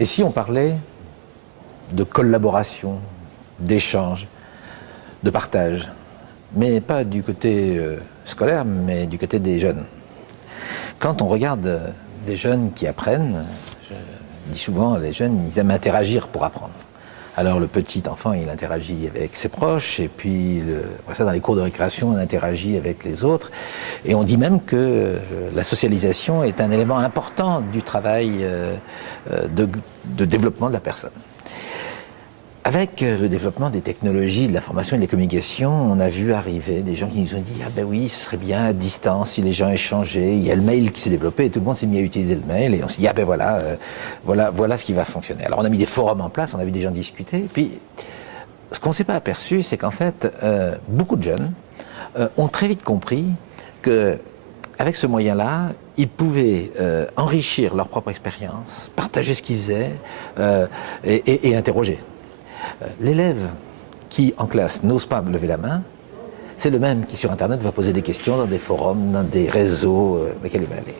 Et si on parlait de collaboration, d'échange, de partage, mais pas du côté scolaire, mais du côté des jeunes. Quand on regarde des jeunes qui apprennent, je dis souvent, les jeunes, ils aiment interagir pour apprendre. Alors le petit enfant, il interagit avec ses proches, et puis ça, dans les cours de récréation, on interagit avec les autres. Et on dit même que la socialisation est un élément important du travail de développement de la personne. Avec le développement des technologies, de l'information et des communications, on a vu arriver des gens qui nous ont dit « Ah ben oui, ce serait bien à distance si les gens échangeaient ». Il y a le mail qui s'est développé et tout le monde s'est mis à utiliser le mail. Et on s'est dit « Ah ben voilà ce qui va fonctionner ». Alors on a mis des forums en place, on a vu des gens discuter. Et puis, ce qu'on ne s'est pas aperçu, c'est qu'en fait, beaucoup de jeunes ont très vite compris qu'avec ce moyen-là, ils pouvaient enrichir leur propre expérience, partager ce qu'ils faisaient et interroger. L'élève qui, en classe, n'ose pas lever la main, c'est le même qui, sur Internet, va poser des questions dans des forums, dans des réseaux dans lesquels il va aller.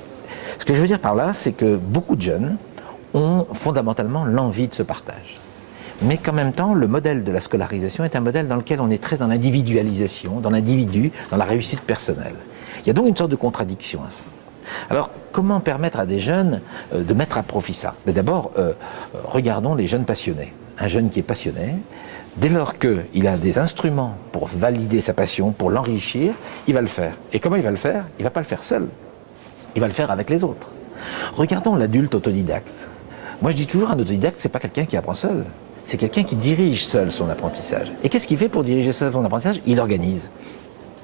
Ce que je veux dire par là, c'est que beaucoup de jeunes ont fondamentalement l'envie de ce partage. Mais qu'en même temps, le modèle de la scolarisation est un modèle dans lequel on est très dans l'individualisation, dans l'individu, dans la réussite personnelle. Il y a donc une sorte de contradiction à ça. Alors, comment permettre à des jeunes de mettre à profit ça? Mais d'abord, regardons les jeunes passionnés. Un jeune qui est passionné, dès lors qu'il a des instruments pour valider sa passion, pour l'enrichir, il va le faire. Et comment il va le faire? Il ne va pas le faire seul. Il va le faire avec les autres. Regardons l'adulte autodidacte. Moi, je dis toujours, un autodidacte, ce n'est pas quelqu'un qui apprend seul. C'est quelqu'un qui dirige seul son apprentissage. Et qu'est-ce qu'il fait pour diriger seul son apprentissage? Il organise.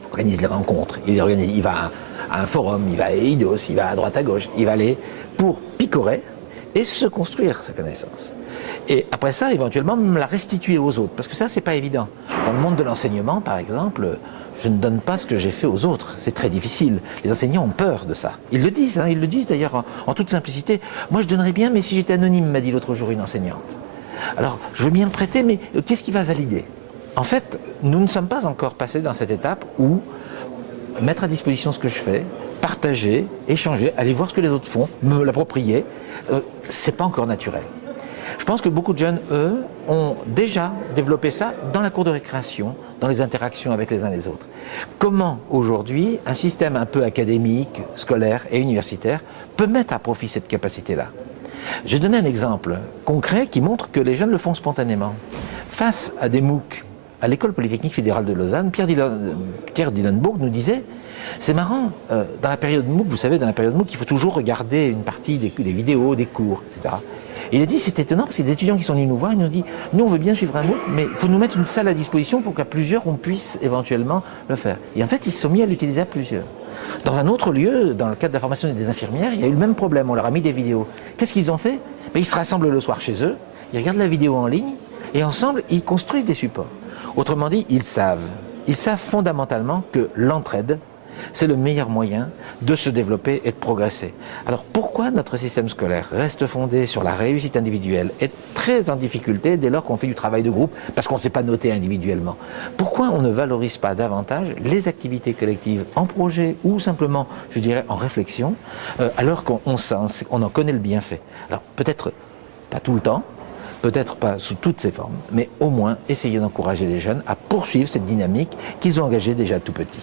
Il organise les rencontres. Il va à un forum, il va à Eidos, il va à droite à gauche. Il va aller pour picorer et se construire sa connaissance. Et après ça, éventuellement, me la restituer aux autres. Parce que ça, c'est pas évident. Dans le monde de l'enseignement, par exemple, je ne donne pas ce que j'ai fait aux autres. C'est très difficile. Les enseignants ont peur de ça. Ils le disent, hein, ils le disent d'ailleurs en toute simplicité. Moi, je donnerais bien, mais si j'étais anonyme, m'a dit l'autre jour une enseignante. Alors, je veux bien le prêter, mais qu'est-ce qui va valider? En fait, nous ne sommes pas encore passés dans cette étape où mettre à disposition ce que je fais, partager, échanger, aller voir ce que les autres font, me l'approprier, c'est pas encore naturel. Je pense que beaucoup de jeunes, eux, ont déjà développé ça dans la cour de récréation, dans les interactions avec les uns les autres. Comment, aujourd'hui, un système un peu académique, scolaire et universitaire peut mettre à profit cette capacité-là? Je vais donner un exemple concret qui montre que les jeunes le font spontanément. Face à des MOOC, à l'École Polytechnique Fédérale de Lausanne, Pierre Dillenbourg nous disait « C'est marrant, dans la période MOOC, vous savez, dans la période MOOC, il faut toujours regarder une partie des vidéos, des cours, etc. » Il a dit, c'est étonnant, parce que des étudiants qui sont venus nous voir, ils nous ont dit, nous on veut bien suivre un MOOC, mais il faut nous mettre une salle à disposition pour qu'à plusieurs on puisse éventuellement le faire. Et en fait, ils se sont mis à l'utiliser à plusieurs. Dans un autre lieu, dans le cadre de la formation des infirmières, il y a eu le même problème, on leur a mis des vidéos. Qu'est-ce qu'ils ont fait? Ils se rassemblent le soir chez eux, ils regardent la vidéo en ligne, et ensemble, ils construisent des supports. Autrement dit, ils savent fondamentalement que l'entraide, c'est le meilleur moyen de se développer et de progresser. Alors pourquoi notre système scolaire reste fondé sur la réussite individuelle, est très en difficulté dès lors qu'on fait du travail de groupe, parce qu'on ne s'est pas noté individuellement? Pourquoi on ne valorise pas davantage les activités collectives en projet ou simplement, je dirais, en réflexion, alors qu'on en connaît le bienfait? Alors peut-être pas tout le temps, peut-être pas sous toutes ses formes, mais au moins essayer d'encourager les jeunes à poursuivre cette dynamique qu'ils ont engagée déjà tout petit.